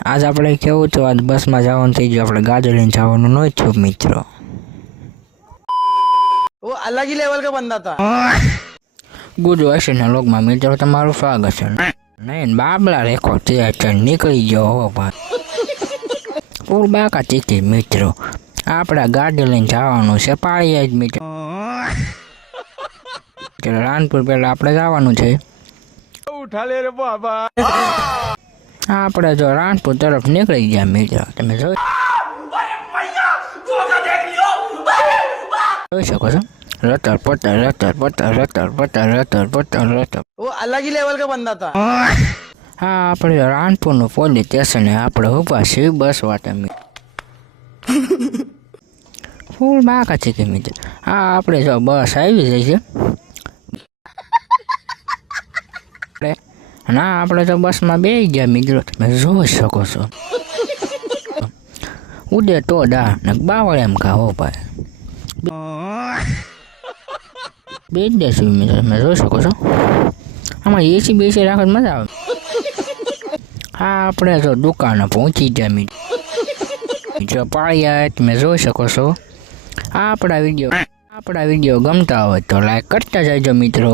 આજ આપણે કેવું તો આજ બસમાં જવાનું થઈ ગયું, આપણે ગાડી લઈને જવાનું ન થયું મિત્રો। वो अलग ही लेवल का बंदा था। ગુડ વાસના લોકમાં મિત્રો તમારું સ્વાગત છે। નહીં બાબલા રેખો તે નીકળી ગયો હો ભાઈ, પૂર બાકા તીખી મિત્રો, આપણે ગાડી લઈને જવાનું છે પાળીએ જ મિત્રો। રાનપુર પહેલા આપણે જવાનું છે। उठा ले रे बाबा। આપણે જો રાનપુર તરફ નીકળી ગયા મિત્રો, તમે જોઈ શકો છો, રતર પતર રતર પતર રતર પતર રતર પતર રતર। वो अलग ही लेवल का बंदा था। હા આપણે રાનપુરનું પોલીસ સ્ટેશન આપણે ઊભા છીએ બસ વાટે ફૂલ બાકા છે કે મિત્રો। હા આપણે જો બસ આવી જાય છે, ના આપણે તો બસમાં બેસી ગયા મિત્રો, તમે જોઈ શકો છો। ઉડે તો દા ને બાવળ એમ ખાવો ભાઈ, બે જ દેશું મિત્રો, તમે જોઈ શકો છો। આમાં એસી બેસી રાખો મજા આવે। હા આપણે તો દુકાને પહોંચી ગયા મિત્રો, જો પાળિયા તમે જોઈ શકો છો। આપણા વિડીયો ગમતા હોય તો લાઈક કરતા જજો મિત્રો।